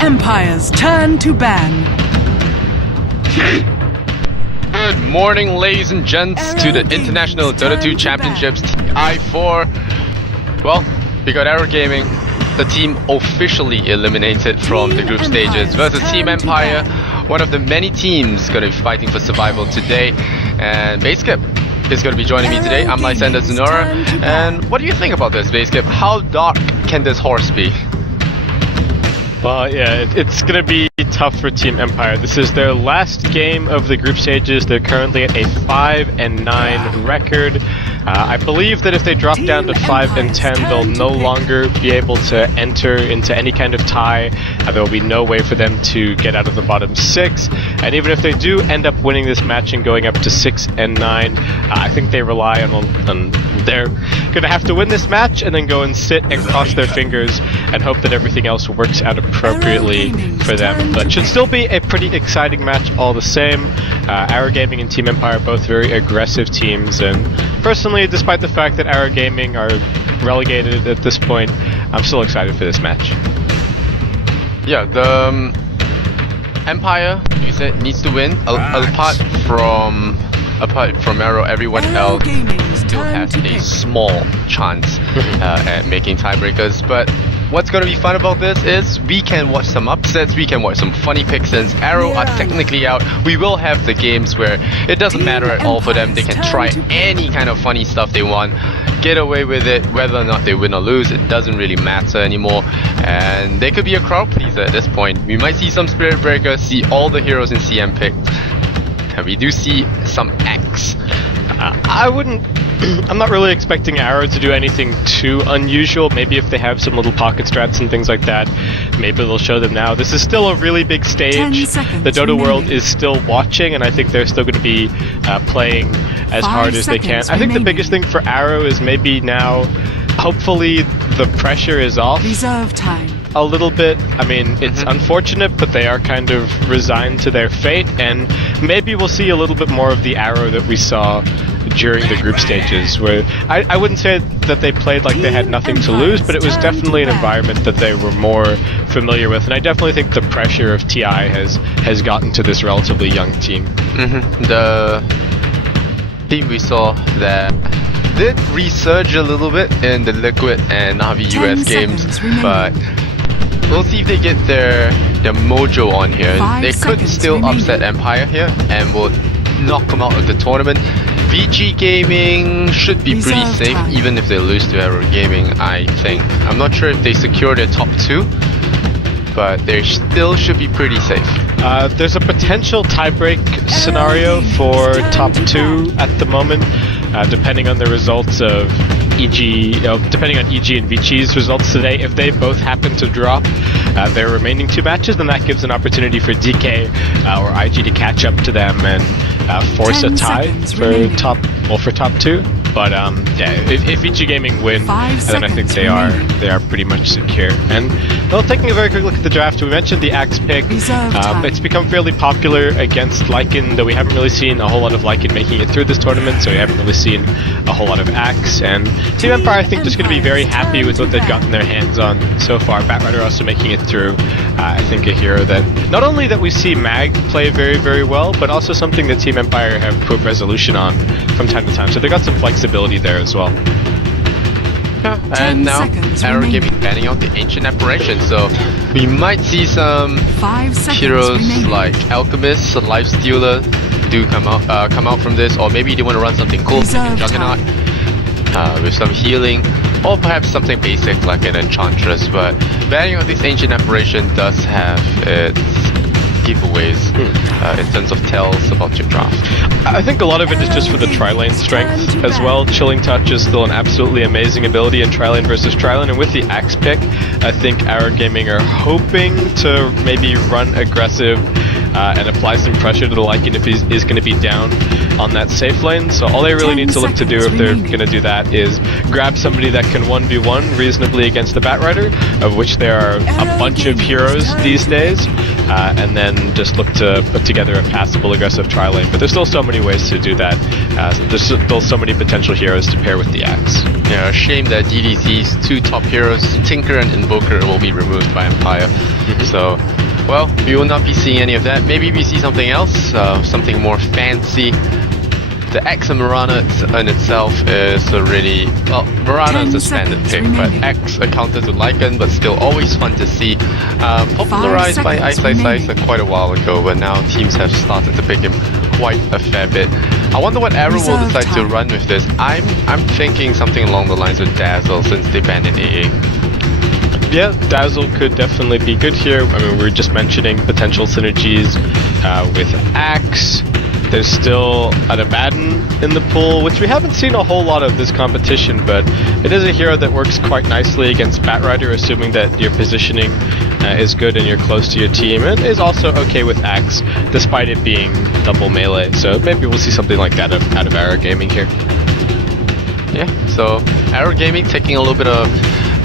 Empire's turn to ban. Good morning, ladies and gents, to the International Dota2 Championships I4. Well, we got Arrow Gaming, the team officially eliminated from the group stages, versus Team Empire, one of the many teams going to be fighting for survival today. And Baseskip is going to be joining me today. I'm Lysander Zenora. And what do you think about this, Baseskip? How dark can this horse be? Well, yeah, it's going to be tough for Team Empire. This is their last game of the group stages. They're currently at a 5-9 record. I believe that if they drop down to 5-10, they'll no longer be able to enter into any kind of tie. There will be no way for them to get out of the bottom 6. And even if they do end up winning this match and going up to 6-9, I think they rely on they're going to have to win this match and then go and sit and cross their fingers and hope that everything else works out appropriately for them. But it should still be a pretty exciting match all the same. Arrow Gaming and Team Empire are both very aggressive teams, and personally, despite the fact that Arrow Gaming are relegated at this point, I'm still excited for this match. Yeah, the Empire, you said, needs to win. Apart from Arrow, everyone else still has a small chance at making tiebreakers. But what's going to be fun about this is we can watch some upsets, we can watch some funny picks. Since Arrow are technically out, we will have the games where it doesn't matter at all for them. They can try any kind of funny stuff they want, get away with it. Whether or not they win or lose, it doesn't really matter anymore. And they could be a crowd pleaser at this point. We might see some Spirit Breakers, see all the heroes in CM picked, and we do see some X. I'm not really expecting Arrow to do anything too unusual. Maybe if they have some little pocket strats and things like that, maybe they'll show them now. This is still a really big stage. The Dota world is still watching, and I think they're still going to be playing as hard as they can. I think the biggest thing for Arrow is maybe now, hopefully the pressure is off. Reserve time. A little bit. I mean, it's unfortunate, but they are kind of resigned to their fate, and maybe we'll see a little bit more of the Arrow that we saw during the group stages, where I wouldn't say that they played like they had nothing to lose, but it was definitely an environment that they were more familiar with, and I definitely think the pressure of TI has gotten to this relatively young team. The team we saw that did resurge a little bit in the Liquid and Navi US games, but we'll see if they get their mojo on here. They could still upset Empire here and will knock them out of the tournament. VG Gaming should be pretty safe, even if they lose to Arrow Gaming, I think. I'm not sure if they secure their top 2, but they still should be pretty safe. There's a potential tiebreak scenario for top 2 at the moment, depending on the results of EG, depending on EG and VG's results today. If they both happen to drop their remaining 2 matches, then that gives an opportunity for DK or IG to catch up to them and force a tie for top 2. But yeah, if EG Gaming win, then I think they are pretty much secure. And well, taking a very quick look at the draft, we mentioned the Axe pick. It's become fairly popular against Lycan, though we haven't really seen a whole lot of Lycan making it through this tournament, so we haven't really seen a whole lot of Axe. And Team Empire, I think, just going to be very happy with what they've gotten their hands on so far. Batrider also making it through. I think a hero that not only that we see Mag play very, very well, but also something that Team Empire have put resolution on from time to time. So they got some flexibility there as well. And now Arrow Gaming banning out the Ancient Apparition, so we might see some heroes like Alchemist, Lifestealer do come out from this, or maybe they want to run something cool like Juggernaut with some healing, or perhaps something basic like an Enchantress. But banning out this Ancient Apparition does have its giveaways in terms of tells about your draft. I think a lot of it is just for the tri-lane strength as well. Chilling Touch is still an absolutely amazing ability in tri-lane versus tri-lane, and with the Axe pick, I think Arrow Gaming are hoping to maybe run aggressive and apply some pressure to the Lycan if he is going to be down on that safe lane. So all they really need to look to do if they're going to do that is grab somebody that can 1v1 reasonably against the Batrider, of which there are a bunch of heroes these days, and then just look to put together a passable aggressive tri-lane. But there's still so many ways to do that. There's still so many potential heroes to pair with the Axe. Yeah, a shame that DDC's two top heroes, Tinker and Invoker, will be removed by Empire. So, well, we will not be seeing any of that. Maybe we see something else, something more fancy. The X and Mirana in itself is a really, well, Mirana is a standard pick, but X accounted to Lycan, but still always fun to see. Popularized by Ice quite a while ago, but now teams have started to pick him quite a fair bit. I wonder what Arrow will decide to run with this. I'm thinking something along the lines of Dazzle, since they banned in AA. Yeah, Dazzle could definitely be good here. I mean, we were just mentioning potential synergies with Axe. There's still an Abaddon in the pool, which we haven't seen a whole lot of this competition, but it is a hero that works quite nicely against Batrider, assuming that your positioning is good and you're close to your team, and is also okay with Axe, despite it being double melee. So maybe we'll see something like that out of Arrow Gaming here. Yeah, so Arrow Gaming taking a little bit of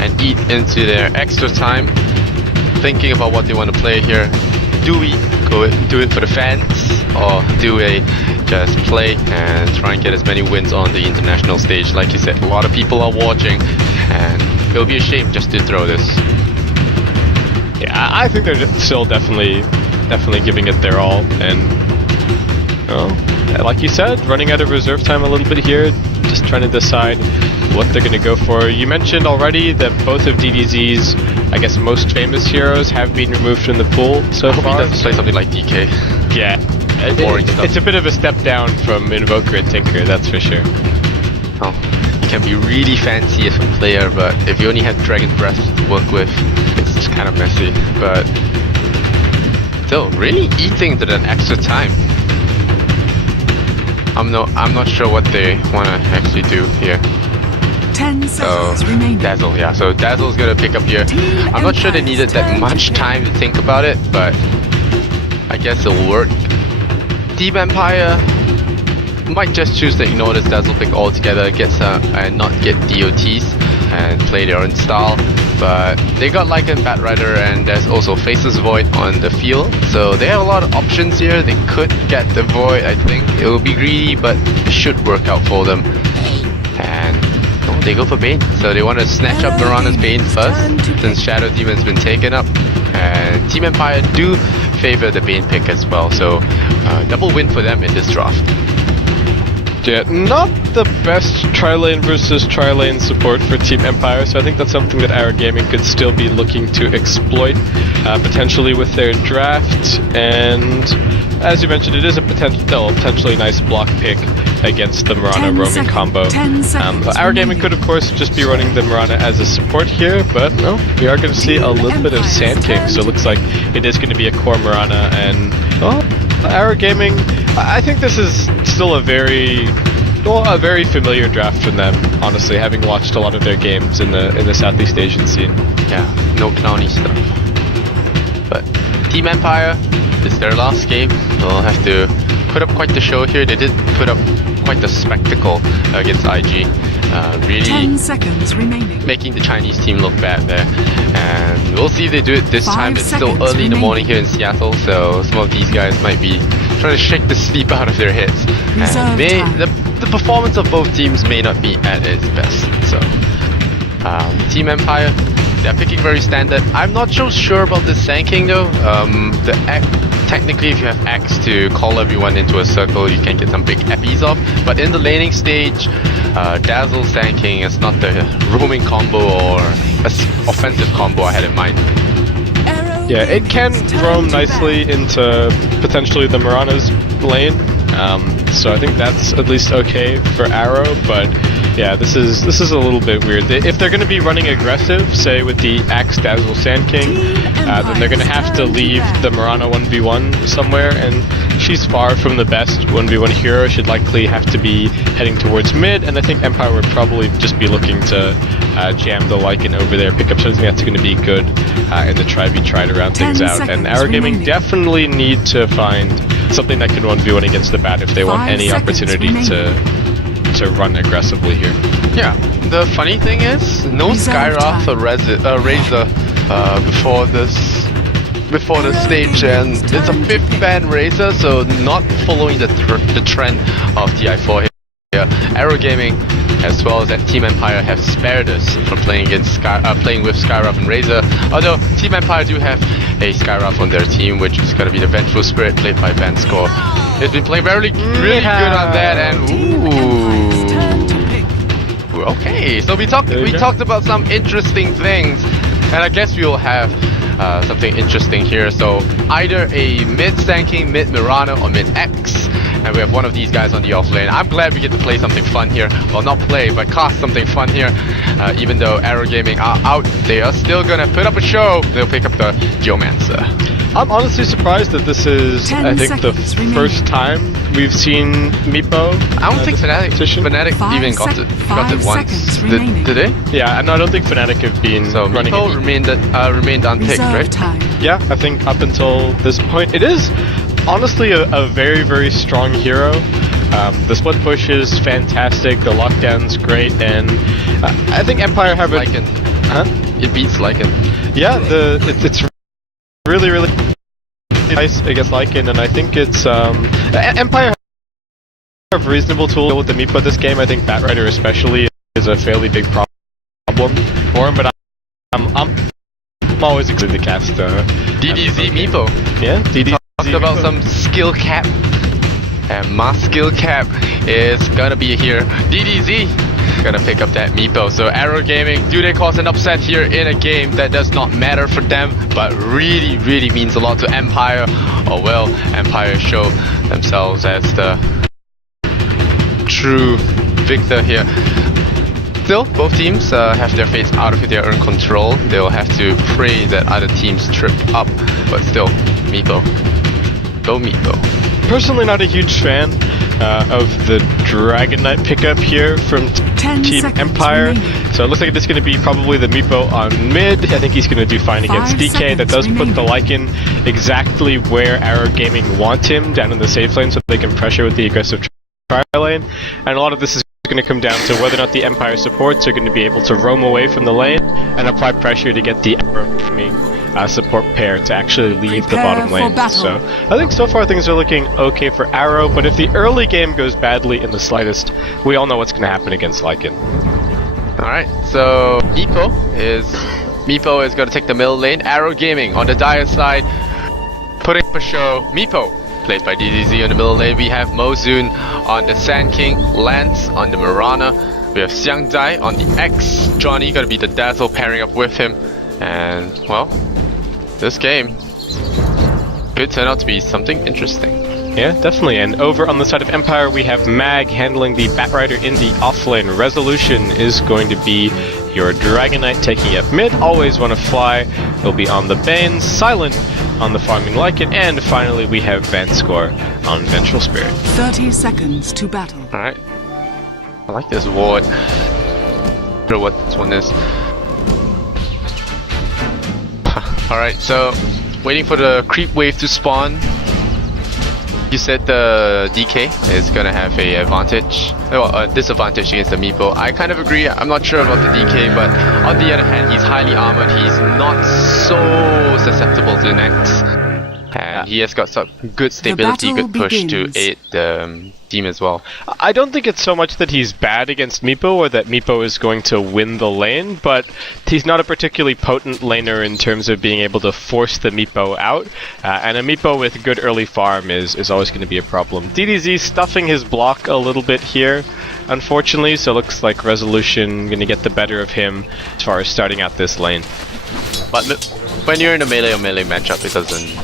an eat into their extra time, thinking about what they want to play here. Do we do it for the fans, or do we just play and try and get as many wins on the international stage? Like you said, a lot of people are watching, and it'll be a shame just to throw this. Yeah, I think they're still definitely giving it their all, and like you said, running out of reserve time a little bit here, just trying to decide what they're going to go for. You mentioned already that both of DDZ's, I guess, most famous heroes have been removed from the pool so far. He doesn't play something like DK. Yeah, Boring stuff. It's a bit of a step down from Invoker and Tinker, that's for sure. Oh, you can be really fancy as a player, but if you only have Dragon Breath to work with, it's just kind of messy. But still, really eating to that extra time. I'm not sure what they want to actually do here. 10 seconds remaining. Dazzle, yeah. So Dazzle's gonna pick up here. I'm not sure they needed that much time to think about it, but I guess it'll work. Team Empire might just choose to ignore this Dazzle pick altogether, and not get DOTs and play their own style. But they got Lycan, Batrider, and there's also Faceless Void on the field, so they have a lot of options here. They could get the Void. I think it will be greedy, but it should work out for them. And they go for Bane, so they want to snatch up Mirana's Bane first, since Shadow Demon's been taken up. And Team Empire do favor the Bane pick as well, so double win for them in this draft. Yeah, not the best tri-lane versus tri-lane support for Team Empire, so I think that's something that Arrow Gaming could still be looking to exploit, potentially with their draft. And as you mentioned, it is a potentially nice block pick against the Mirana Roaming combo. Arrow Gaming could, of course, just be running the Mirana as a support here, but no, we are going to see a little bit of Sand King, so it looks like it is going to be a core Mirana. And Arrow Gaming, I think this is still a very familiar draft from them, honestly, having watched a lot of their games in the Southeast Asian scene. Yeah, no clowny stuff. But Team Empire, it's their last game. They'll have to put up quite the show here. They did put up quite the spectacle against IG. Really 10 seconds remaining. Making the Chinese team look bad there. And we'll see if they do it this time. It's still early in the morning here in Seattle, so some of these guys might be trying to shake the sleep out of their heads. And the performance of both teams may not be at its best. So Team Empire, they're picking very standard. I'm not so sure about the Sand King though. Technically, if you have X to call everyone into a circle, you can get some big eppies off. But in the laning stage, Dazzle Sand King is not the roaming combo or offensive combo I had in mind. Yeah, it can roam nicely into potentially the Mirana's lane, so I think that's at least okay for Arrow, but Yeah, this is a little bit weird. If they're going to be running aggressive, say with the Axe Dazzle Sand King, then they're going to have to leave the Mirana 1v1 somewhere, and she's far from the best 1v1 hero. She'd likely have to be heading towards mid, and I think Empire would probably just be looking to jam the Lycan over there, pick up something that's going to be good in the try to round things out. And Arrow Gaming definitely need to find something that can 1v1 against the bat if they want any opportunity to run aggressively here. Yeah, the funny thing is, no Skyroth or Razor before the stage, and it's a 5th ban Razor, so not following the trend of DI4 here. Arrow Gaming, as well as that Team Empire, have spared us from playing with Skyroth and Razor. Although Team Empire do have a Skyroth on their team, which is going to be the Vengeful Spirit, played by Vanscore. He's been playing really good on that, and okay, so we talked about some interesting things, and I guess we will have something interesting here. So either a mid Sand King, mid Mirana, or mid X, and we have one of these guys on the off lane. I'm glad we get to play something fun here. Well, not play, but cast something fun here. Even though Arrow Gaming are out, they are still gonna put up a show. They'll pick up the Geomancer. I'm honestly surprised that this is, I think, the first time we've seen Meepo. I don't think Fnatic even got it once. Did they? Yeah, and I don't think Fnatic have been running Meepo remained unpicked, right? Yeah, I think up until this point. It is honestly a very, very strong hero. The split push is fantastic, the lockdown's great, and I think Empire have Lycan. It beats Lycan. Yeah, it's really nice against Lycan, and I think it's Empire have reasonable tools with the Meepo this game. I think Batrider especially is a fairly big problem for him, but I'm always excited to cast DDZ Meepo. Yeah, DDZ. Talked about some skill cap, and my skill cap is gonna be here. DDZ gonna pick up that Meepo. So Arrow Gaming, do they cause an upset here in a game that does not matter for them, but really means a lot to Empire? Or well, Empire show themselves as the true victor here. Still, both teams have their fates out of their own control. They'll have to pray that other teams trip up, but still, Meepo. Go Meepo. Personally not a huge fan of the Dragon Knight pickup here from Team Empire. So it looks like this is going to be probably the Meepo on mid. I think he's going to do fine against DK. That does put the Lycan exactly where Arrow Gaming want him, down in the safe lane, so they can pressure with the aggressive tri lane. And a lot of this is going to come down to whether or not the Empire supports are going to be able to roam away from the lane and apply pressure to get the Arrow Gaming support pair to actually leave the bottom lane. So I think so far things are looking okay for Arrow, but if the early game goes badly in the slightest, we all know what's going to happen against Lycan. Alright, so Meepo is going to take the middle lane. Arrow Gaming on the Dire side, putting up a show. Meepo, played by DDZ on the middle lane. We have Mozun on the Sand King, Lance on the Mirana. We have Xiang Dai on the X. Johnny going to be the Dazzle pairing up with him. And, well, this game could turn out to be something interesting. Yeah, definitely. And over on the side of Empire, we have Mag handling the Batrider in the offlane. Resolution is going to be your Dragon Knight taking up mid. Always want to fly. He'll be on the Bane. Silent on the farming Lycan. And finally, we have Vanscore on Vengeful Spirit. 30 seconds to battle. Alright. I like this ward. I don't know what this one is. Alright, so waiting for the creep wave to spawn. You said the DK is gonna have a disadvantage against the Meepo. I kind of agree. I'm not sure about the DK, but on the other hand, he's highly armored. He's not so susceptible to Nex. And he has got some good stability, good push to aid the team as well. I don't think it's so much that he's bad against Meepo or that Meepo is going to win the lane, but he's not a particularly potent laner in terms of being able to force the Meepo out. And a Meepo with good early farm is always going to be a problem. DDZ stuffing his block a little bit here, unfortunately, so it looks like Resolution going to get the better of him as far as starting out this lane. But when you're in a melee matchup, it doesn't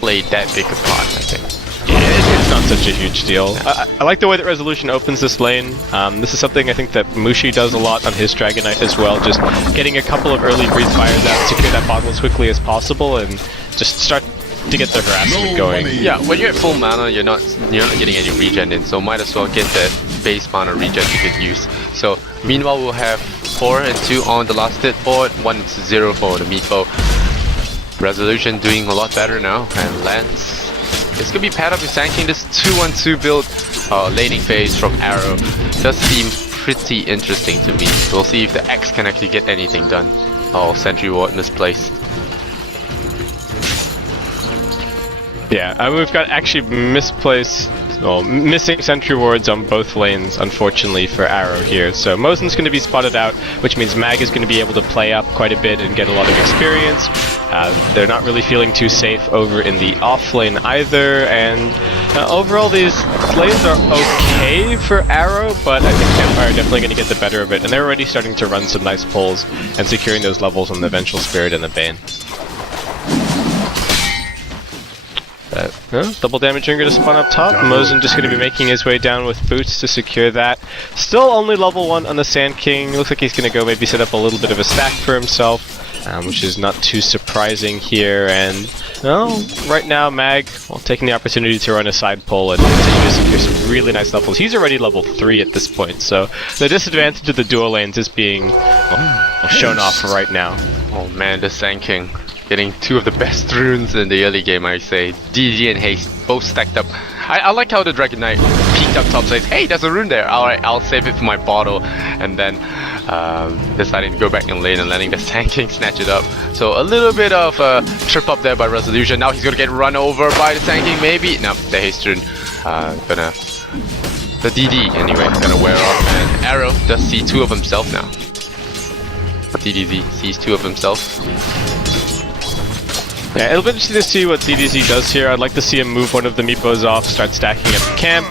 play that big a part, I think. Yeah, it's not such a huge deal. I like the way that Resolution opens this lane. This is something I think that Mushi does a lot on his Dragon Knight as well, just getting a couple of early breathe fires out, secure that bottle as quickly as possible, and just start to get the harassment going. Yeah, when you're at full mana, you're not getting any regen in, so might as well get that base mana regen you could use. So meanwhile, we'll have 4 and 2 on the last hit board, 1 and 0 for the Meepo. Resolution doing a lot better now, and Lance is gonna be paired up with Sanking. This 2-1-2 build laning phase from Arrow does seem pretty interesting to me. We'll see if the X can actually get anything done. Oh, Sentry Ward misplaced. Yeah, we've got actually missing sentry wards on both lanes, unfortunately, for Arrow here. So Mosen's going to be spotted out, which means Mag is going to be able to play up quite a bit and get a lot of experience. They're not really feeling too safe over in the off lane either, and overall these lanes are okay for Arrow, but I think Empire are definitely going to get the better of it, and they're already starting to run some nice pulls and securing those levels on the Vengeful Spirit and the Bane. Double damage Ringer to spawn up top. Mosen just going to be making his way down with boots to secure that. Still only level 1 on the Sand King. Looks like he's going to go maybe set up a little bit of a stack for himself, which is not too surprising here. And right now Mag taking the opportunity to run a side pull and continue to secure some really nice levels. He's already level 3 at this point, so the disadvantage of the dual lanes is being shown off right now. Oh man, the Sand King. Getting 2 of the best runes in the early game, I say. DG and Haste, both stacked up. I like how the Dragon Knight peeked up top, says, hey, there's a rune there. Alright, I'll save it for my bottle. And then deciding to go back in lane and letting the Sand King snatch it up. So a little bit of a trip up there by Resolution. Now he's gonna get run over by the Sand King, maybe? No, the Haste rune the DD anyway, gonna wear off. And Arrow does see 2 of himself now. DDZ sees 2 of himself. Yeah, it'll be interesting to see what DDZ does here. I'd like to see him move one of the Meepos off, start stacking up the camp.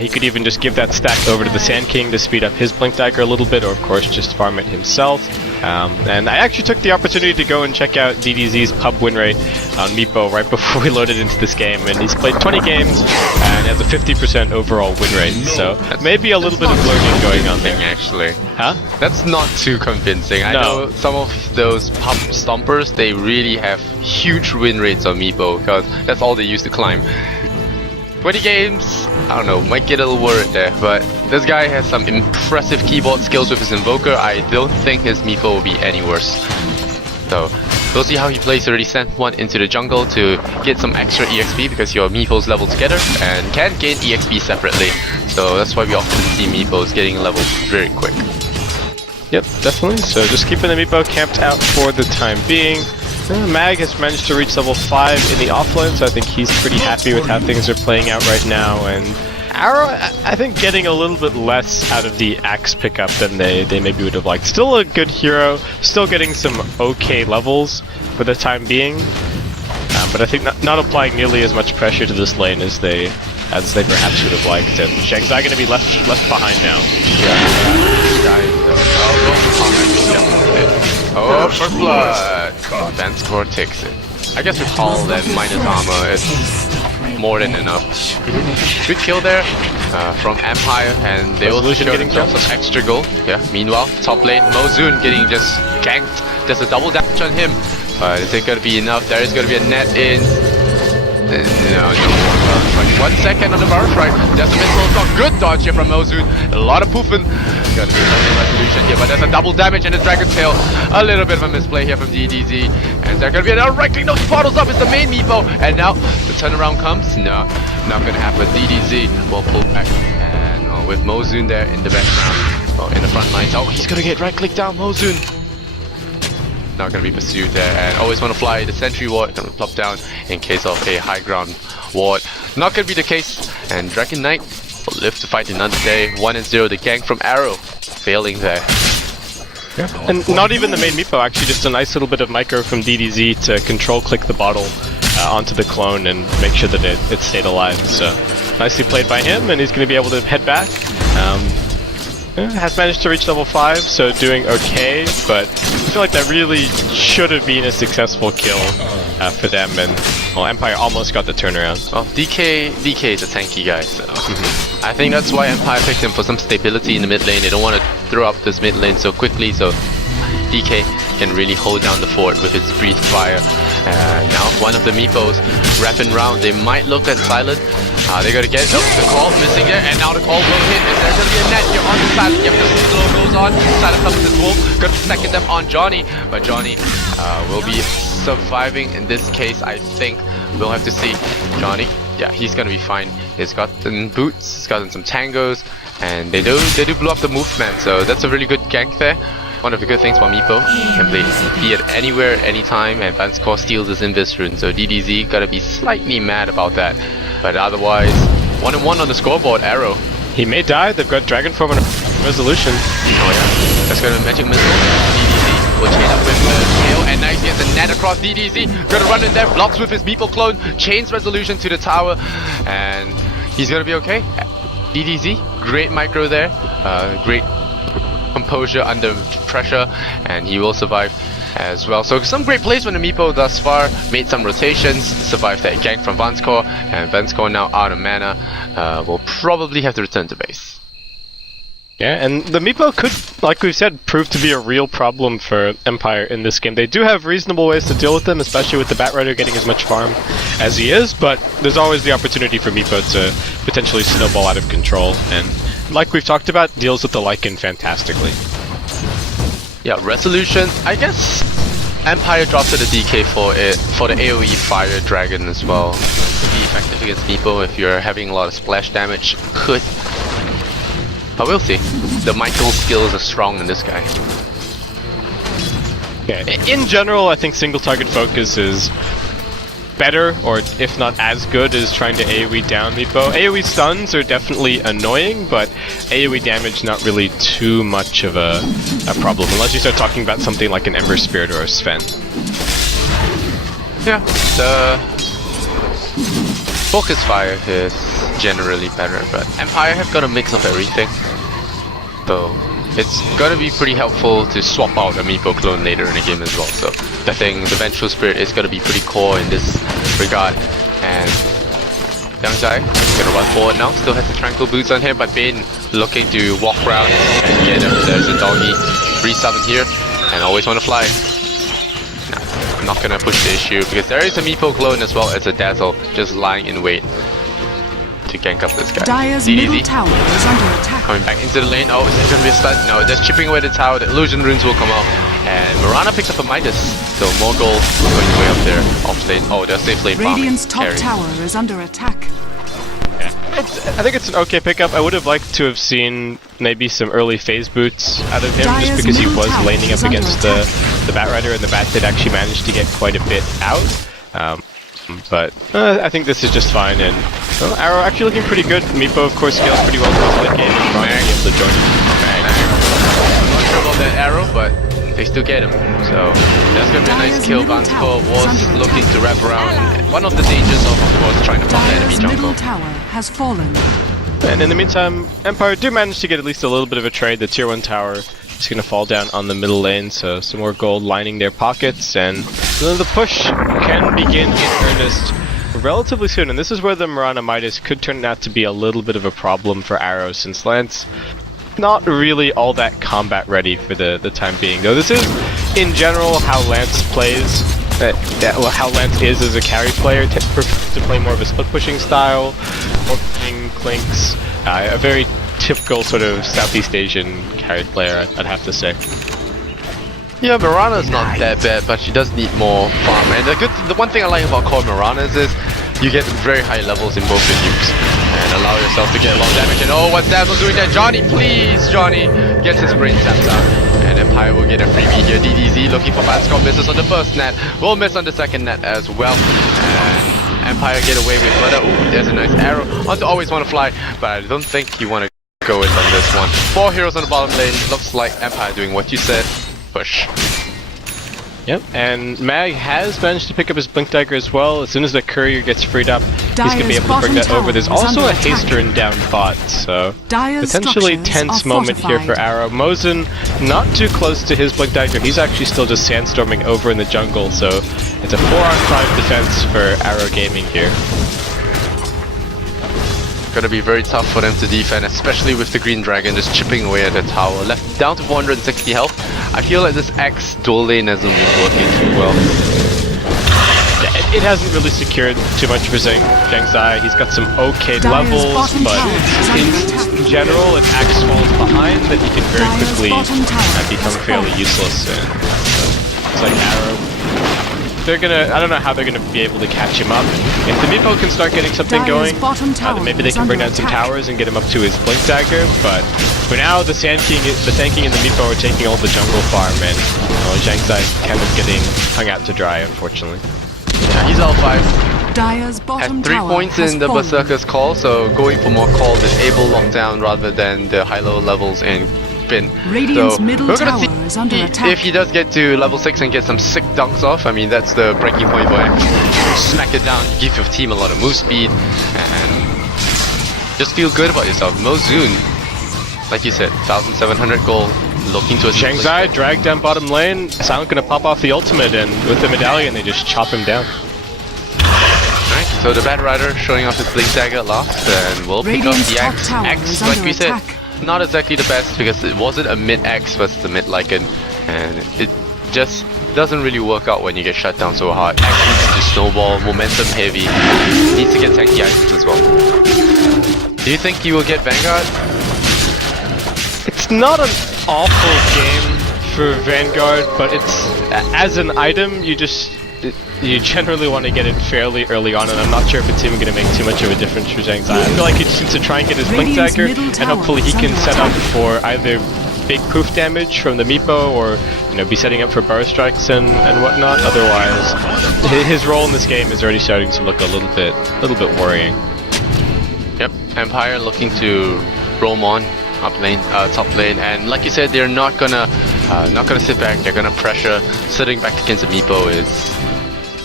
He could even just give that stack over to the Sand King to speed up his Blink Dagger a little bit, or of course just farm it himself. And I actually took the opportunity to go and check out DDZ's pub win rate on Meepo right before we loaded into this game, and he's played 20 games and has a 50% overall win rate, so maybe a little bit of learning going on there. Actually. Huh? That's not too convincing. I know some of those pub stompers, they really have huge win rates on Meepo, because that's all they use to climb. 20 games, I don't know, might get a little worried there, but this guy has some impressive keyboard skills with his Invoker. I don't think his Meepo will be any worse. So, we'll see how he plays. Already sent one into the jungle to get some extra EXP, because your Meepos level together and can gain EXP separately. So that's why we often see Meepos getting leveled very quick. Yep, definitely. So just keeping the Meepo camped out for the time being. Mag has managed to reach level 5 in the offlane, so I think he's pretty happy with how things are playing out right now. And Arrow, I think, getting a little bit less out of the axe pickup than they maybe would have liked. Still a good hero, still getting some okay levels for the time being, but I think not applying nearly as much pressure to this lane as they perhaps would have liked. And Shanghai going to be left behind now. Oh, first blood! Advanced Core takes it. I guess with all that minus armor, it's more than enough. Good kill there from Empire, and they also secure themselves some extra gold. Yeah. Meanwhile, top lane, Mosun getting just ganked. There's a double damage on him. Is it gonna be enough? There is gonna be a net in. No more. 1 second on the Barrage Strike. There's a missile stock. Good dodge here from Mosun. A lot of poofing. Gotta be a resolution here, but there's a double damage and a Dragon Tail. A little bit of a misplay here from DDZ. And there's gonna be another right click. No, bottles up. It's the main Meepo. And now the turnaround comes. No, not gonna happen. DDZ will pull back. And with Mosun there in the background. In the front lines. Oh, he's gonna get right click down. Mosun. Not gonna be pursued there, and always want to fly the sentry ward, gonna plop down in case of a high ground ward. Not gonna be the case, and Dragon Knight will live to fight another day. 1 and 0, the gank from Arrow, failing there. Yeah. And not even the main Meepo, actually just a nice little bit of micro from DDZ to control click the bottle onto the clone and make sure that it stayed alive. So nicely played by him, and he's gonna be able to head back. Has managed to reach level 5, so doing okay, but I feel like that really should have been a successful kill. for them, and well, Empire almost got the turnaround. Well, DK is a tanky guy, so I think that's why Empire picked him for some stability in the mid lane. They don't want to throw up this mid lane so quickly, so DK can really hold down the fort with his breathe fire. Now one of the meepos wrapping around. They might look at silent. They gotta get the call missing there, and now the call will hit. Is there gonna be a net here on the side? Yep, the slow goes on. Silent summons his wolf. Gonna second them on Johnny, but Johnny will be surviving in this case. I think we'll have to see. Johnny, yeah, he's gonna be fine. He's gotten boots, he's gotten some tangos, and they do blow up the movement. So that's a really good gank there. One of the good things about Meepo, he can play be it anywhere, anytime, and Vanscore steals his Invis rune, so DDZ gotta be slightly mad about that. But otherwise, 1-1 on the scoreboard, Arrow. He may die, they've got Dragon Form and Resolution. Oh yeah, that's gonna Magic Missile. DDZ will chain up with the tail, and now he gets a net across DDZ. Gonna run in there, blocks with his Meepo clone, chains Resolution to the tower, and he's gonna be okay. DDZ, great micro there, great composure under pressure, and he will survive as well. So some great plays from the Meepo thus far. Made some rotations, survived that gank from Vanscore, and Vanscore now out of mana. Will probably have to return to base. Yeah, and the Meepo could, like we've said, prove to be a real problem for Empire in this game. They do have reasonable ways to deal with them, especially with the Batrider getting as much farm as he is, but there's always the opportunity for Meepo to potentially snowball out of control, and like we've talked about, deals with the Lycan fantastically. Yeah, Resolution, I guess Empire dropped to the DK for the AoE Fire Dragon as well. Be effective against Meepo if you're having a lot of splash damage. Could. But we'll see. The Michael skills are strong in this guy. Yeah, in general, I think single target focus is better, or if not as good as trying to AoE down Meepo. AoE stuns are definitely annoying, but AoE damage not really too much of a problem, unless you start talking about something like an Ember Spirit or a Sven. Yeah, the focus fire is generally better, but Empire have got a mix of everything. So it's gonna be pretty helpful to swap out a Meepo clone later in the game as well. So I think the Vengeful Spirit is gonna be pretty core in this regard. And Young Jai is gonna run forward now. Still has the Tranquil Boots on here, but Bane looking to walk around and get him. There's a doggy 3-7 here, and always want to fly. Nah, I'm not gonna push the issue because there is a Meepo clone as well as a Dazzle just lying in wait to gank up this guy. Dire's middle tower is under attack. Coming back into the lane. Oh, is there gonna be a stun? No, just chipping away the tower. The illusion runes will come out. And Mirana picks up a Midas. So more gold going way up there. Off lane. Oh, they're safe lane farming. Radiant's top Carry. tower is under attack. I think it's an okay pickup. I would have liked to have seen maybe some early phase boots out of him, Dire's just because he middle was tower laning is up under against attack. the Batrider, and the Bat did actually manage to get quite a bit out. But I think this is just fine, and well, Arrow actually looking pretty good. Meepo, of course, scales pretty well across the game. And Ron be able to join him. I'm not sure about that Arrow, but they still get him. So that's gonna be a nice Dire's kill. middle tower Vanscore is was under looking attack. to wrap around. One of the dangers of course, trying to pop the enemy Dire's middle jungle. tower has fallen. And in the meantime, Empire do manage to get at least a little bit of a trade. The tier 1 tower is going to fall down on the middle lane, so some more gold lining their pockets, and the push can begin in earnest relatively soon. And this is where the Mirana Midas could turn out to be a little bit of a problem for Arrow, since Lance not really all that combat ready for the time being. Though this is, in general, how Lance plays. How Lance is as a carry player, to play more of a split pushing style, more playing clinks, a very typical sort of Southeast Asian carry player, I'd have to say. Yeah, Mirana's not that bad, but she does need more farm. And the one thing I like about core Mirana's is you get very high levels in both your nukes and allow yourself to get a lot of damage. And oh, what's Dazzle doing there? Johnny, please! Johnny gets his brain tapped out. And Empire will get a freebie here. DDZ looking for Vanscore, misses on the first net. Will miss on the second net as well. And Empire get away with Mother. Ooh, there's a nice arrow. Want to always want to fly, but I don't think you want to go in on this one. 4 heroes on the bottom lane. Looks like Empire doing what you said. Push. Yep, and Mag has managed to pick up his Blink Dagger as well. As soon as the courier gets freed up, he's going to be able to bring that over. There's also a Haster down bot, so potentially tense moment here for Arrow. Mosin not too close to his Blink Dagger. He's actually still just sandstorming over in the jungle, so It's a 4-on-5 defense for Arrow Gaming here. Gonna be very tough for them to defend, especially with the Green Dragon just chipping away at the tower. Left down to 460 health. I feel like this X dual lane hasn't been working too well. It hasn't really secured too much for Zhang Zai. He's got some okay Dire's levels, bottom but tower is under in general, if Axe falls behind, then he can very Dire's quickly bottom tower become has fairly fallen. useless. And it's like Arrow. They're gonna. I don't know how they're gonna be able to catch him up. If the Meepo can start getting something Dire's going, bottom tower then maybe they is can bring under down some attack. towers and get him up to his Blink Dagger. But for now, the Sand King, the King, and the Meepo are taking all the jungle farm, and Zhang Zai kind of getting hung out to dry, unfortunately. Yeah, he's L5. Dire's bottom Had 3 tower points has in the fallen. Berserker's call, so going for more call, disable lockdown rather than the high-low levels in Finn. Radiant's So middle we're gonna tower is under attack. if he does get to level 6 and get some sick dunks off. I mean, that's the breaking point for him. Smack it down, give your team a lot of move speed, and just feel good about yourself. Mozun, like you said, 1,700 gold, looking to a Zhang Zai dragged down bottom lane. Silent gonna pop off the ultimate, and with the medallion, they just chop him down. Right, so the Bat Rider showing off his Blink Dagger at last, and we'll pick up Radiant's the top X. tower X, is like under we said, attack. not exactly the best because it wasn't a mid-X versus the mid-Lycan, and it just doesn't really work out when you get shut down so hard. X needs to snowball, momentum heavy, needs to get tanky items as well. Do you think you will get Vanguard? It's not an awful game for Vanguard, but it's as an item, you generally want to get it fairly early on, and I'm not sure if it's even going to make too much of a difference for Zhang Zai. I feel like he just needs to try and get his Blink Radiant's Dagger, middle and tower hopefully he is can under set up attack. for either big poof damage from the Meepo, or be setting up for burst strikes and whatnot. Otherwise, his role in this game is already starting to look a little bit worrying. Yep, Empire looking to roam on up lane, top lane, and like you said, they're not gonna sit back. They're gonna pressure. Sitting back against the Meepo is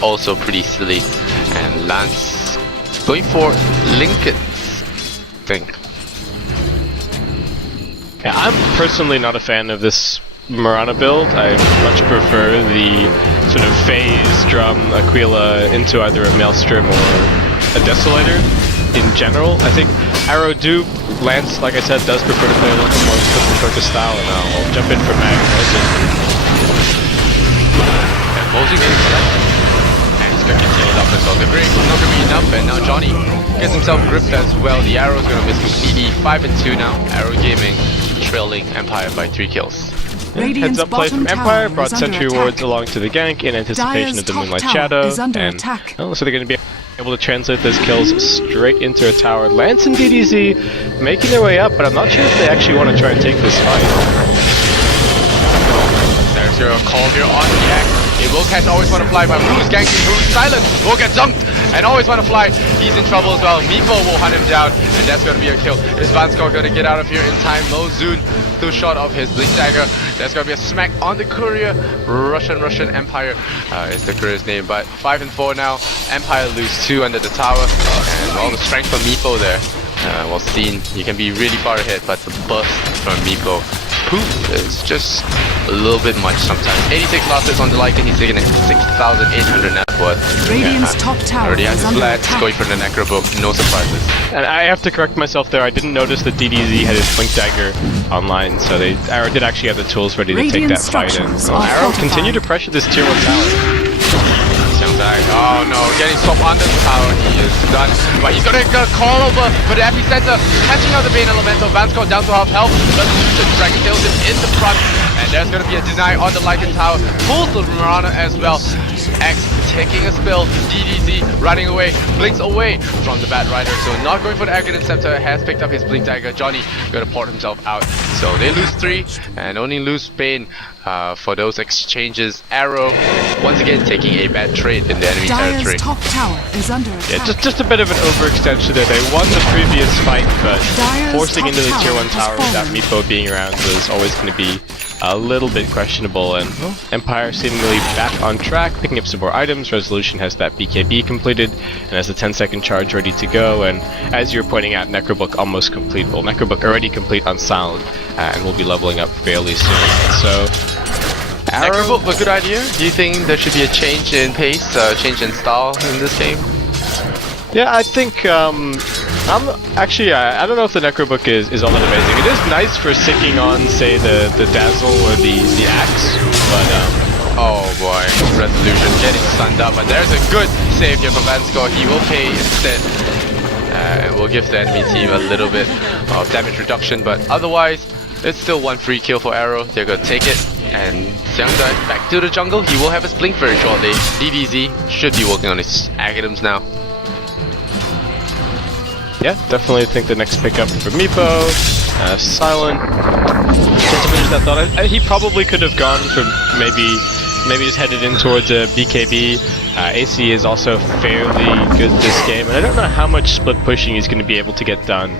also pretty silly. And Lance going for Lincoln's thing. Yeah, I'm personally not a fan of this Mirana build. I much prefer the sort of phase drum Aquila into either a Maelstrom or a Desolator in general. I think Lance, like I said, does prefer to play a little bit more focused style, and I'll jump in for Mag. And Mosey getting selected. And he's gonna get tailed up as well. The break not gonna be enough, and now Johnny gets himself gripped as well. The Arrow's gonna miss completely. 5-2 now. Arrow Gaming trailing Empire by 3 kills. Heads Radiant's up play bottom from Empire, tower brought is under Sentry attack. Wards along to the gank in anticipation Dire's of the top Moonlight tower Shadow. is under And attack. so they're going to be able to translate those kills straight into a tower. Lance and DDZ making their way up, but I'm not sure if they actually want to try and take this fight. There's your call here on the Axe. It will catch, always want to fly, but Bruce ganking, Bruce silent, will get dunked, and always want to fly. He's in trouble as well. Meepo will hunt him down, and that's going to be a kill. Is Vanskor going to get out of here in time? Mozun, through shot of his Blink Dagger. There's going to be a smack on the courier. Russian Empire is the courier's name, but 5-4 now. Empire lose 2 under the tower, and all the strength from Meepo there was seen. You can be really far ahead, but the burst from Meepo is just a little bit much sometimes. 86 losses on the Lycan, he's taking 6,800 net worth. Radiant's top tower Already has is his under flats, attack. going for the Necro Book, no surprises. And I have to correct myself there, I didn't notice that DDZ had his Blink Dagger online, so Arrow did actually have the tools ready to take that Radiant fight in. structures So are Arrow fortified. continue to pressure this tier 1 tower. Sounds like, oh no, getting swapped under the tower, he is done. But he's gonna get a call over for the epicenter, catching out the Bane Elemental. Vanskor down to half health, but Dragon Tails him in the front. And there's gonna be a deny on the Lycan tower. Pulls the Mirana as well. X taking a spill, DDZ running away, blinks away from the Bat Rider. So not going for the Aghanim Scepter, has picked up his Blink Dagger. Johnny gonna port himself out. So they lose 3 and only lose Bane for those exchanges. Arrow once again taking a bad trade in the enemy territory. Dire's top tower is under attack. Yeah, just a bit of an overextension there. They won the previous fight, but Dire's forcing top into the tier 1 tower tower has without fallen. Meepo being around was always going to be a little bit questionable. And Empire seemingly back on track, picking up some more items. Resolution has that BKB completed and has a 10-second charge ready to go. And as you're pointing out, Necrobook almost complete. Well, Necrobook already complete on Silent, and will be leveling up fairly soon. So Necrobook, a good idea? Do you think there should be a change in pace, change in style in this game? Yeah, I think I'm actually I don't know if the Necrobook is all that amazing. It is nice for sicking on, say, the Dazzle or the Axe, but oh boy, Resolution getting stunned up, but there's a good save here from Vanscore. He will pay instead. And we'll give the enemy team a little bit of damage reduction, but otherwise, it's still one free kill for Arrow. They're gonna take it, and Xiangzai back to the jungle. He will have his blink very shortly. DDZ should be working on his Aghanim's now. yeah, definitely think the next pickup for Meepo, Silent. Just to finish that thought, he probably could have gone for maybe just headed in towards a BKB. AC is also fairly good this game, and I don't know how much split pushing he's going to be able to get done,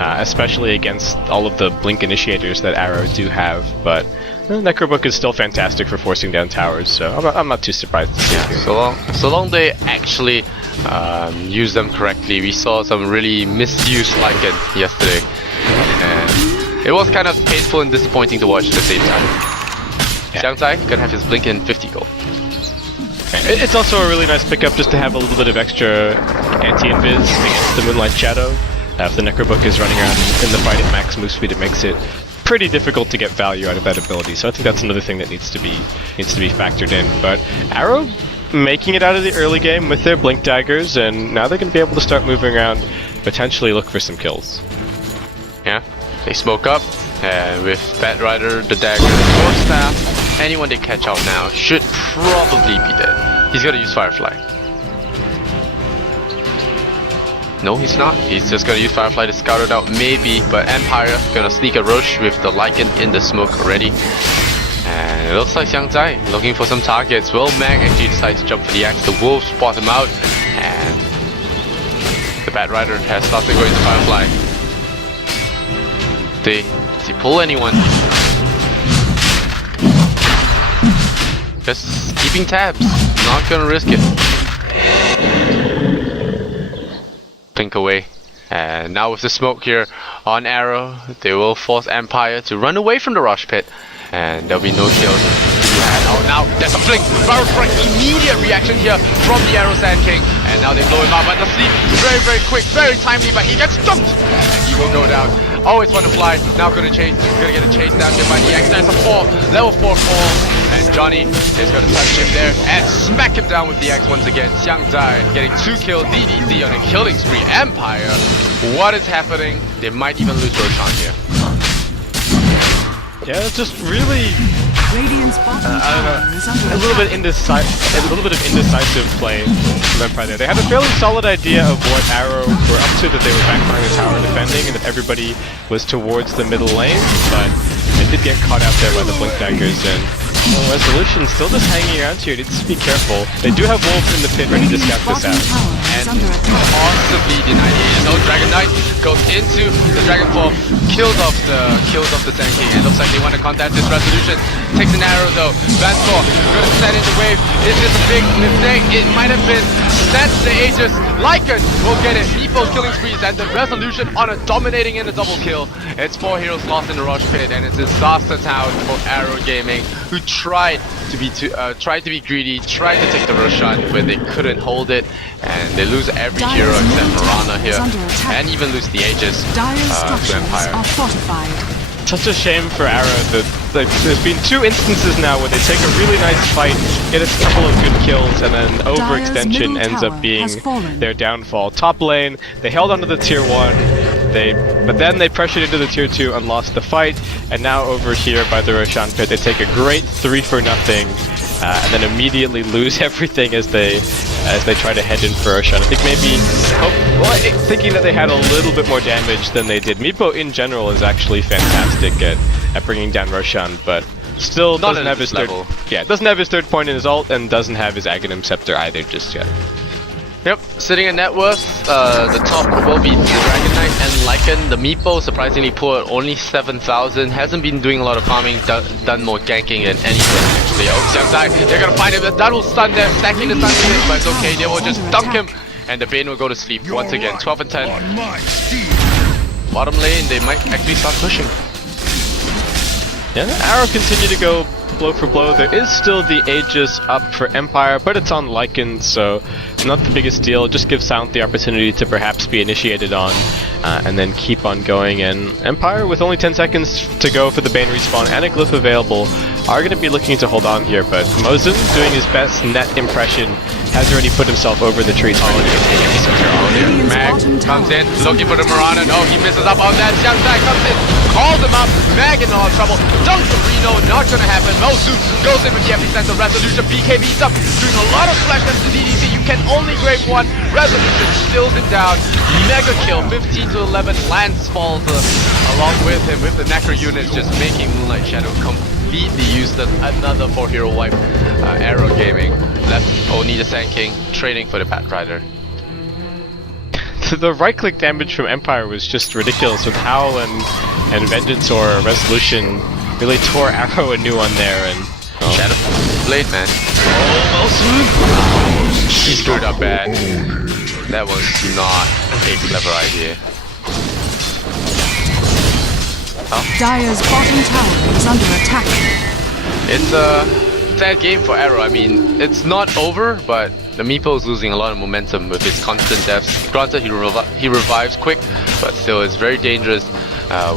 especially against all of the blink initiators that Arrow do have, but Necrobook is still fantastic for forcing down towers, so I'm not too surprised to see it here. So long they actually use them correctly. We saw some really misused Lycan yesterday, and it was kind of painful and disappointing to watch at the same time. Xiangzai gonna have his blink in 50 gold. It's also a really nice pickup just to have a little bit of extra anti-invis against the Moonlight Shadow. If the Necrobook is running around in the fight at max move speed, it makes it pretty difficult to get value out of that ability. So I think that's another thing that needs to be factored in. But Arrow making it out of the early game with their blink daggers, and now they're going to be able to start moving around, potentially look for some kills. Yeah, they smoke up, and with Batrider, the dagger, or staff, anyone they catch out now should probably be dead. He's gonna use Firefly. No, he's not. He's just gonna use Firefly to scout it out, maybe, but Empire gonna sneak a rush with the Lycan in the smoke already. And it looks like Xiangzai looking for some targets. Will Mag actually decide to jump for the axe? The wolves spot him out, and the Batrider has started going to Firefly. Does he pull anyone? Just keeping tabs, not gonna risk it. Blink away. And now with the smoke here on Arrow, they will force Empire to run away from the rush pit. And there'll be no kills. And oh, now there's a blink. Barrel strike, immediate reaction here from the Arrow Sand King. And now they blow him up. But the sleep very, very quick, very timely. But he gets jumped. And he will go down. Always want to fly. Now gonna get a chase down here by the X. There's a 4, level 4 fall. And Johnny is gonna touch him there and smack him down with the X once again. Xiangzai getting 2 kills. DDZ on a killing spree. Empire. What is happening? They might even lose Roshan here. Yeah, it's just really Radiant's bottom I don't tower is under know, a little bit of indecisive play from Empire there. They had a fairly solid idea of what Arrow were up to, that they were back behind the tower defending, and that everybody was towards the middle lane, but they did get caught out there by the blink daggers, and Resolution still just hanging around here. Needs to be careful. They do have wolves in the pit ready to scout this out. And possibly denied it. No, Dragon Knight goes into the Dragon Form, kills off the Sand King, and looks like they want to contact this Resolution. Takes an arrow though. Vanscore gonna set in the wave. Is this a big mistake? It might have been. Snatch the Aegis. Lycan will get it. Meepo killing sprees, and the Resolution on a dominating in a double kill. It's 4 heroes lost in the rush pit, and it's a disaster town for Arrow Gaming, who tried to be greedy, tried to take the Roshan when they couldn't hold it, and they lose every hero except Mirana here, and even lose the Aegis to Empire. are fortified. Such a shame for Arrow that there's been 2 instances now where they take a really nice fight, get a couple of good kills, and then overextension ends up being their downfall. Top lane, they held onto the tier 1, but then they pressured into the tier 2 and lost the fight, and now over here by the Roshan pit, they take a great 3-0, and then immediately lose everything as they try to head in for Roshan. I think maybe thinking that they had a little bit more damage than they did. Meepo in general is actually fantastic at bringing down Roshan, but still doesn't have his third point in his ult, and doesn't have his Aghanim Scepter either just yet. Yep, sitting at net worth, the top will be the Dragon Knight and Lycan. The Meepo, surprisingly poor, only 7,000. Hasn't been doing a lot of farming, done more ganking than anything actually. Oh, Xiangzai, they're gonna find him. That will stun them, stacking the stun to him, but it's okay. They will just dunk him, and the Bane will go to sleep once again. 12 and 10. Bottom lane, they might actually start pushing. Yeah, Arrow continue to go blow for blow. There is still the Aegis up for Empire, but it's on Lycan, so not the biggest deal. It just gives Silent the opportunity to perhaps be initiated on, and then keep on going. And Empire, with only 10 seconds to go for the Bane respawn and a Glyph available, are going to be looking to hold on here, but Mozun, doing his best net impression, has already put himself over the trees. Mag comes in, looking for the Marauder. No, he misses up on that. Jamstack comes in, calls him up. Mag in all trouble. Dunks the Reno, not gonna happen. Mozu goes in with the epicenter. Resolution, BKB's up, doing a lot of flash damage to DDC. You can only grab one. Resolution stills him down. Mega kill, 15 to 11. Lance falls along with him, with the Necro units just making Moonlight Shadow completely useless. Another 4-hero wipe. Arrow Gaming left only the Sand King, trading for the Bat Rider. The right-click damage from Empire was just ridiculous, with Howl and Vengeance or Resolution really tore Arrow a new one there, and Shadow Blade, man. He screwed up bad. That was not a clever idea. Dire's bottom tower is under attack. It's a sad game for Arrow. I mean, it's not over, but the Meepo is losing a lot of momentum with his constant deaths. Granted, he revives quick, but still it's very dangerous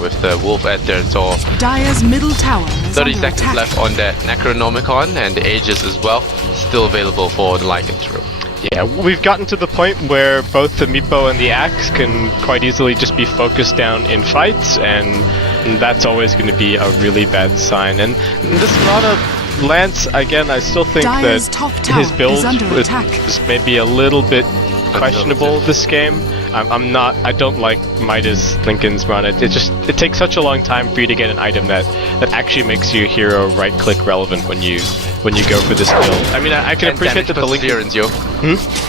with the Wolf at their door. Dire's middle tower is 30 under seconds attack. left on that Necronomicon, and the Aegis as well, still available for the Lycan through. yeah, we've gotten to the point where both the Meepo and the Axe can quite easily just be focused down in fights, and that's always going to be a really bad sign. And this Rana Lance, again, I still think Dire's that top tower his build is under attack. is maybe a little bit questionable this game. I don't like Midas Lincoln's run. It takes such a long time for you to get an item that actually makes your hero right click relevant when you go for this build. I mean, I can appreciate that the Lincoln Perseverance, yo.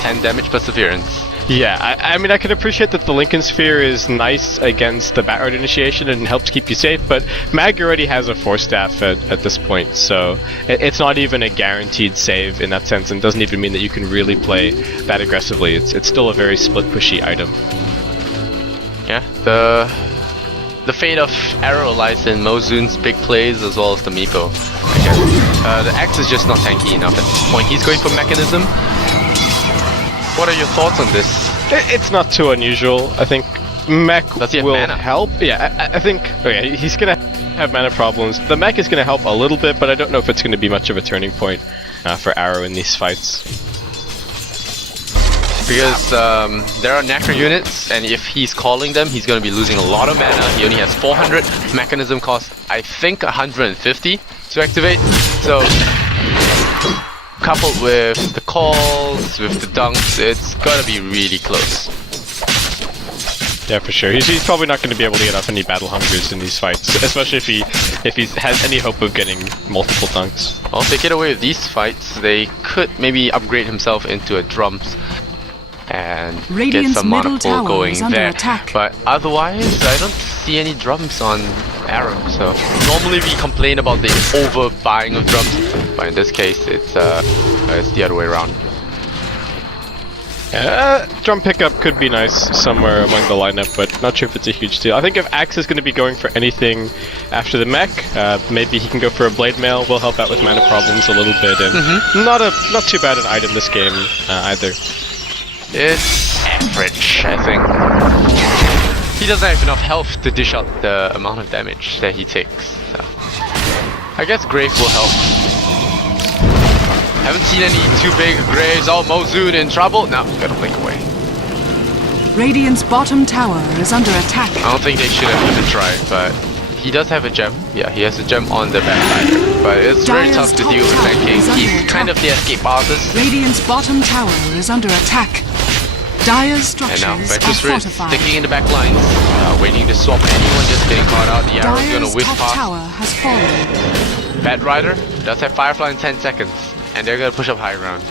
10 damage Perseverance. Yeah, I mean, I can appreciate that the Lincoln Sphere is nice against the Batride initiation and helps keep you safe, but Mag already has a Force Staff at this point, so it's not even a guaranteed save in that sense, and doesn't even mean that you can really play that aggressively. It's still a very split pushy item. Yeah, the fate of Arrow lies in Mozun's big plays as well as the Meepo, I guess. The Axe is just not tanky enough at this point. He's going for Mechanism. What are your thoughts on this? It's not too unusual. I think Mech Does he have will mana? help. Yeah, I think he's gonna have mana problems. The Mech is gonna help a little bit, but I don't know if it's gonna be much of a turning point for Arrow in these fights. Because there are Necro units, and if he's calling them, he's going to be losing a lot of mana. He only has 400. Mechanism costs, I think, 150 to activate. So, coupled with the calls, with the dunks, it's going to be really close. Yeah, for sure. He's probably not going to be able to get off any battle hungers in these fights, especially if he has any hope of getting multiple dunks. Well, if they get away with these fights, they could maybe upgrade himself into a drums and Radiant's get some mana middle pool tower going is under there. attack. But otherwise, I don't see any drums on Arrow. So normally we complain about the overbuying of drums, but in this case, it's the other way around. Drum pickup could be nice somewhere among the lineup, but not sure if it's a huge deal. I think if Axe is going to be going for anything after the mech, maybe he can go for a Blade Mail. Will help out with mana problems a little bit, and not too bad an item this game either. It's average, I think. He doesn't have enough health to dish out the amount of damage that he takes. So I guess Grave will help. Haven't seen any too big Graves. Oh, Mozun in trouble. No, gotta blink away. Radiant's bottom tower is under attack. I don't think they should have even tried, but he does have a gem. Yeah, he has a gem on the backside. But it's very tough to deal with that king. He's kind of the escape artist. Radiant's bottom tower is under attack. Dire's And now structures are Virtuous Rift fortified. sticking in the back lines, waiting to swap anyone just getting caught out. The arrow's gonna Dire's whiz top past. tower has fallen. Bat Rider does have Firefly in 10 seconds, and they're gonna push up high ground.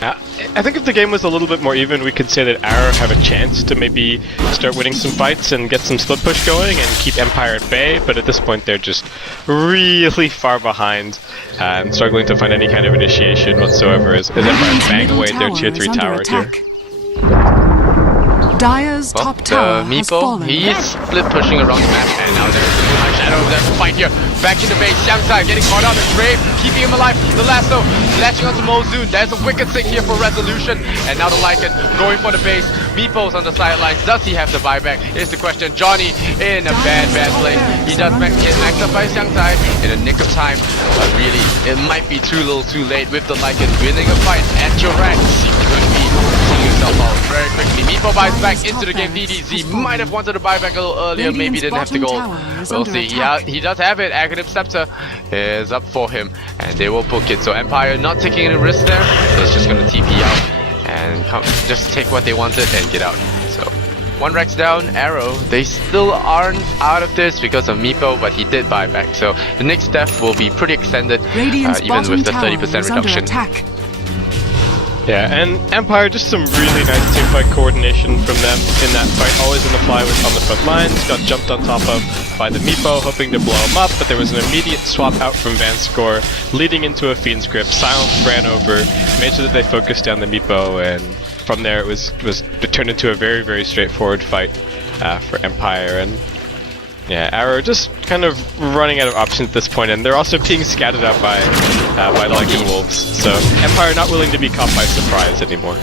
I think if the game was a little bit more even, we could say that Arrow have a chance to maybe start winning some fights and get some split push going and keep Empire at bay, but at this point they're just really far behind and struggling to find any kind of initiation whatsoever as Empire bang away their tier 3 tower here. Dire's Well, top tower has Meepo, fallen. he's split pushing around the map, and now there's a shadow. There's a fight here. Back in the base, Xiangzai getting caught out. The Grave keeping him alive. The lasso latching onto Mozoon. There's a wicked sick here for resolution, and now the Lycan going for the base. Meepo's on the sidelines. Does he have the buyback? Is the question. Johnny in a bad place. He does get maxed up by Xiangzai in the nick of time, but really it might be too little, too late with the Lycan winning a fight at your rank. He could be seeing himself out very quickly. Meepo buys back into the game. DDZ might have wanted to buy back a little earlier. Maybe didn't have the goal. We'll see. He does have it. Aghanim Scepter is up for him, and they will book it. So Empire not taking any risks there. It's just gonna TP out and just take what they wanted and get out. So 1 Rex down, Arrow. They still aren't out of this because of Meepo, but he did buy back. So the next death will be pretty extended, even with the 30% reduction. Yeah, and Empire, just some really nice teamfight coordination from them in that fight. Always in the fly was on the front lines, got jumped on top of by the Meepo, hoping to blow him up, but there was an immediate swap out from Vanscore, leading into a Fiend's Grip. Silence ran over, made sure that they focused down the Meepo, and from there it turned into a very, very straightforward fight for Empire. And yeah, Arrow just kind of running out of options at this point, and they're also being scattered out by Lycan Wolves. So Empire not willing to be caught by surprise anymore.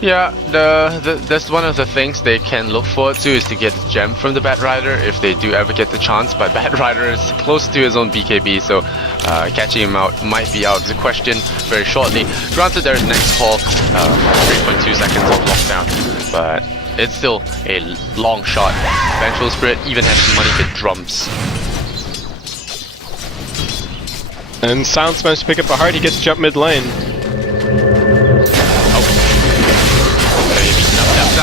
Yeah, that's one of the things they can look forward to, is to get the gem from the Bat Rider if they do ever get the chance. But Bat Rider is close to his own BKB, so catching him out might be out of the question very shortly. Granted, there's next call, 3.2 seconds of lockdown, but it's still a long shot. Vengeful Spirit even has some money for drums. And Silence managed to pick up a heart. He gets jumped mid lane.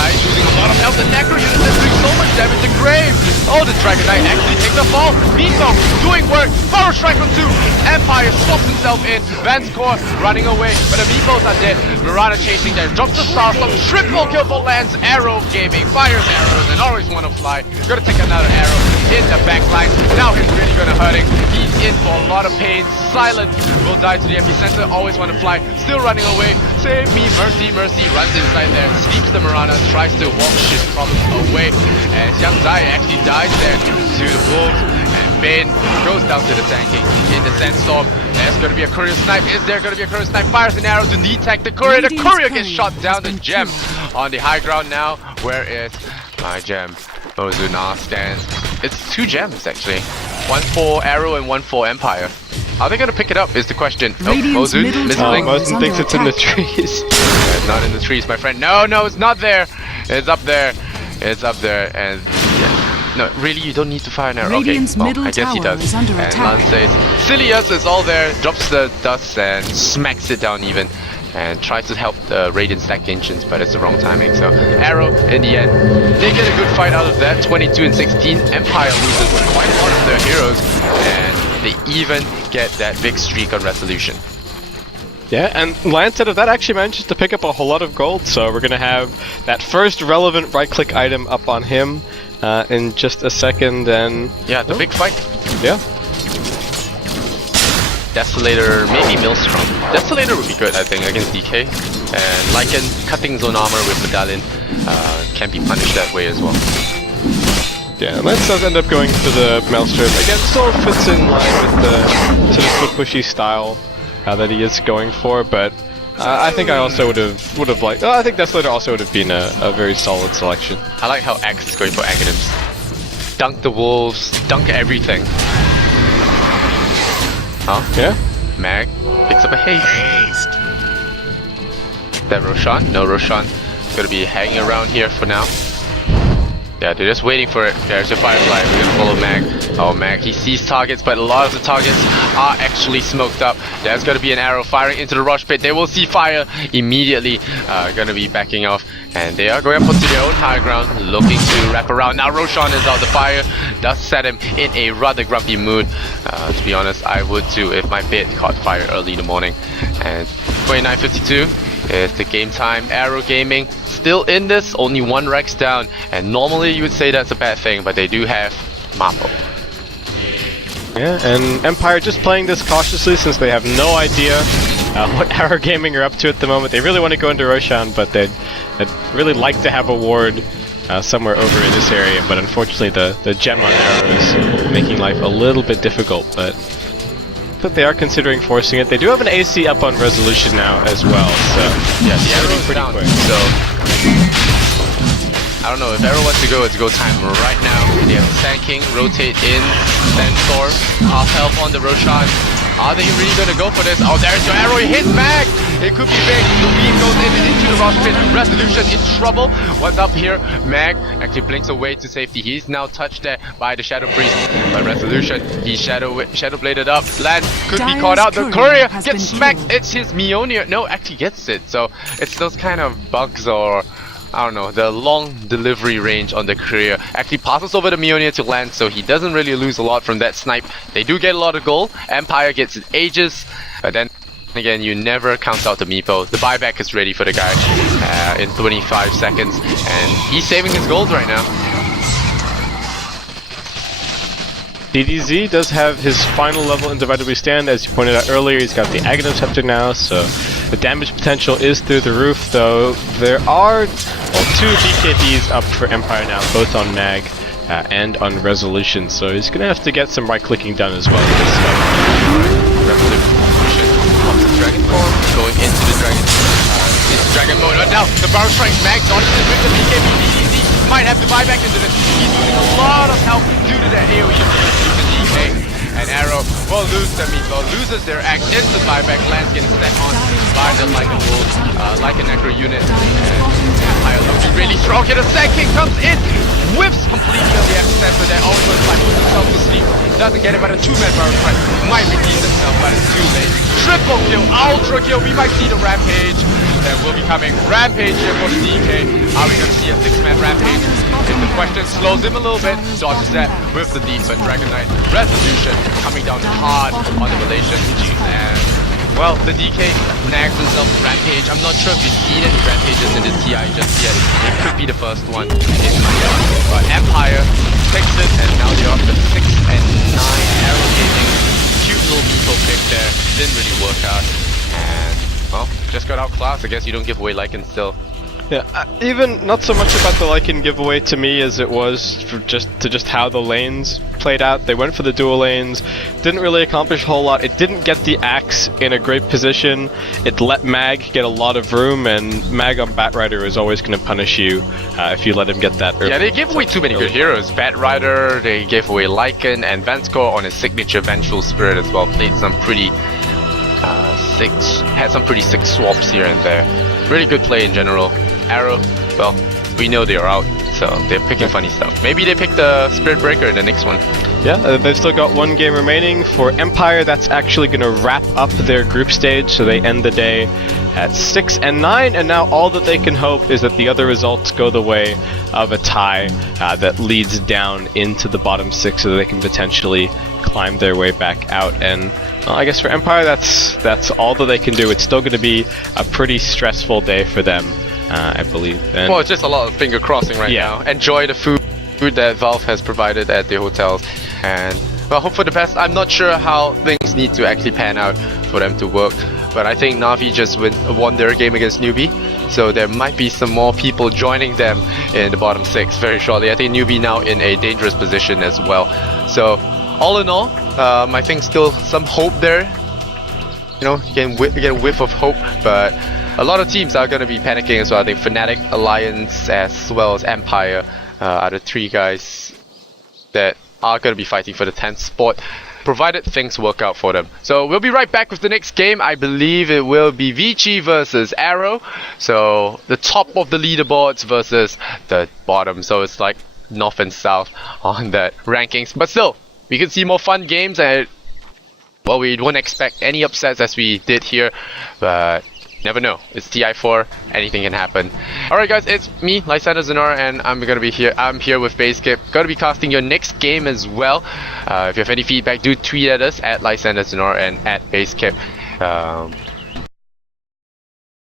He's losing a lot of health. The Necro unit is doing so much damage to Grave. Oh, the Dragon Knight actually takes a fall. Meepo doing work. Power Strike on 2. Empire swaps himself in. Vanscore running away, but the Meepos are dead. Mirana chasing there. Drops the Starstorm. Triple kill for Lance. Arrow Gaming fires arrows and always want to fly. Gonna take another arrow in the back line. Now he's really gonna hurt him. He's in for a lot of pain. Silent will die to the epicenter. Always want to fly. Still running away. Save me, Mercy. Mercy runs inside there. Sleeps the Mirana. Tries to walk his problem away. And Xiangzai actually dies there to the Wolves. And Bane goes down to the tanking in the Sandstorm. There's going to be a courier snipe. Is there going to be a courier snipe? Fires an arrow to detect the courier. The courier gets shot down. The gem on the high ground now. Where is my gem? Mozuna stands. It's 2 gems actually. 1 for Arrow and 1 for Empire. Are they going to pick it up is the question. Oh, Mozoon missing. Mozoon thinks it's in the trees. It's not in the trees, my friend. No, it's not there. It's up there. It's up there. And yeah. No, really, you don't need to fire an arrow. Okay, well, I guess he does. And Lance says, Silius is all there, drops the dust and smacks it down even. And tries to help the Radiant stack Ancients, but it's the wrong timing. So Arrow, in the end, they get a good fight out of that. 22 and 16. Empire loses quite a lot of their heroes, and they even get that big streak on resolution. Yeah, and Lance out of that actually manages to pick up a whole lot of gold, so we're going to have that first relevant right-click item up on him in just a second, and... Yeah, the big fight. Yeah. Desolator, maybe Maelstrom. Desolator would be good, I think, against DK. And Lycan cutting zone armor with Medallion can be punished that way as well. Yeah, Lance does end up going for the Maelstrom. Again, still fits in line with the sort of foot pushy style that he is going for, but I think I also would have liked... I think Desolator also would have been a very solid selection. I like how Axe is going for Aghanims. Dunk the Wolves, dunk everything. Huh? Yeah? Mag picks up a haste. That Roshan? No, Roshan is going to be hanging around here for now. Yeah, they're just waiting for it. There's a Firefly. We're going to follow Mag. Oh, Mag, he sees targets, but a lot of the targets are actually smoked up. There's going to be an arrow firing into the rush pit. They will see fire immediately. Going to be backing off. And they are going up onto their own high ground, looking to wrap around. Now Roshan is out. The fire does set him in a rather grumpy mood. To be honest, I would too if my bit caught fire early in the morning. And 29:52 is the game time. Arrow Gaming still in this, only 1 Rex down. And normally you would say that's a bad thing, but they do have Mapo. Yeah, and Empire just playing this cautiously since they have no idea what Arrow Gaming are up to at the moment. They really want to go into Roshan, but they'd really like to have a ward somewhere over in this area, but unfortunately the gem on Arrow is making life a little bit difficult, but they are considering forcing it. They do have an AC up on Resolution now as well, so yeah, the Arrow is pretty down, quick. so I don't know, if Arrow wants to go, it's go time right now. They have Sand King, rotate in, Sandstorm, half health on the Roshan. Are they really gonna go for this? Oh, there's your Arrow, he hits back! It could be big. The beam goes into the Ross pit. Resolution in trouble. What's up here? Mag actually blinks away to safety. He's now touched there by the Shadow Priest. But Resolution, he's Shadow Bladed up. Land could be caught out. The courier gets smacked. It's his Mjolnir. No, actually gets it. So it's those kind of bugs, or I don't know, the long delivery range on the courier. Actually passes over the Mjolnir to land, so he doesn't really lose a lot from that snipe. They do get a lot of gold. Empire gets it ages, but then again, you never count out the Meepo. The buyback is ready for the guy in 25 seconds, and he's saving his gold right now. DDZ does have his final level in Divided We Stand. As you pointed out earlier, he's got the Aghanim Scepter now, so the damage potential is through the roof, though there are 2 BKBs up for Empire now, both on Mag and on Resolution, so he's going to have to get some right-clicking done as well. Dragon form, going into the dragon mode. But now the Barrow Strike Mag dodges it with the BKB. DDZ might have to buy back into this. He's losing a lot of health due to that AoE of the DK. And Arrow will lose the Meepo, loses their axe, instant buyback, lands getting set on by the Like a Wolf, like a Necro unit. Empire looking really strong. Here the Sand King comes in, whiffs completely on the access, but they're always going to fight, puts himself to sleep. Doesn't get it, but a 2-man Barrow Strike might redeem themselves, but it's too late. Triple kill, ultra kill, we might see the Rampage. There will be coming Rampage here for the DK. Are we going to see a 6-man Rampage? If the question slows him a little bit, dodges that with the lead, but Dragon Knight Resolution coming down hard on the relation. And well, the DK nags himself Rampage. I'm not sure if he's seen any Rampages in this TI just yet. It could be the first one in my but Empire takes it, and now they're up to 6 and 9. Arrow Gaming, cute little Meepo pick there, didn't really work out. And well, just got outclassed. I guess you don't give away Lycan still. Yeah, even not so much about the Lycan giveaway to me as it was for just how the lanes played out. They went for the dual lanes, didn't really accomplish a whole lot. It didn't get the axe in a great position. It let Mag get a lot of room, and Mag on Batrider is always going to punish you if you let him get that early. Yeah, they gave away too many good heroes. Batrider, they gave away Lycan, and Vanskor on his signature Vengeful Spirit as well. Played some pretty had some pretty sick swaps here and there. Really good play in general. Arrow, well, we know they are out, so they're picking funny stuff. Maybe they pick the Spirit Breaker in the next one. Yeah, they've still got 1 game remaining. For Empire, that's actually going to wrap up their group stage, so they end the day at 6 and 9, and now all that they can hope is that the other results go the way of a tie that leads down into the bottom 6, so that they can potentially climb their way back out. And well, I guess for Empire, that's all that they can do. It's still going to be a pretty stressful day for them, I believe. And well, it's just a lot of finger crossing right now. Enjoy the food that Valve has provided at the hotels, and well, hope for the best. I'm not sure how things need to actually pan out for them to work, but I think Na'Vi just won their game against Newbie, so there might be some more people joining them in the bottom 6 very shortly. I think Newbie now in a dangerous position as well. So all in all, I think still some hope there. You know, you can get a whiff of hope, but a lot of teams are going to be panicking as well. I think Fnatic, Alliance, as well as Empire are the 3 guys that are going to be fighting for the 10th spot, provided things work out for them. So we'll be right back with the next game. I believe it will be Vici versus Arrow. So the top of the leaderboards versus the bottom. So it's like north and south on that rankings. But still, we can see more fun games, and well, we won't expect any upsets as we did here, but never know. It's TI4, anything can happen. Alright guys, it's me, Lysander Zenora, and I'm here with Basecap. Gonna be casting your next game as well. If you have any feedback, do tweet at us at Lysander Zenora and at Basecap.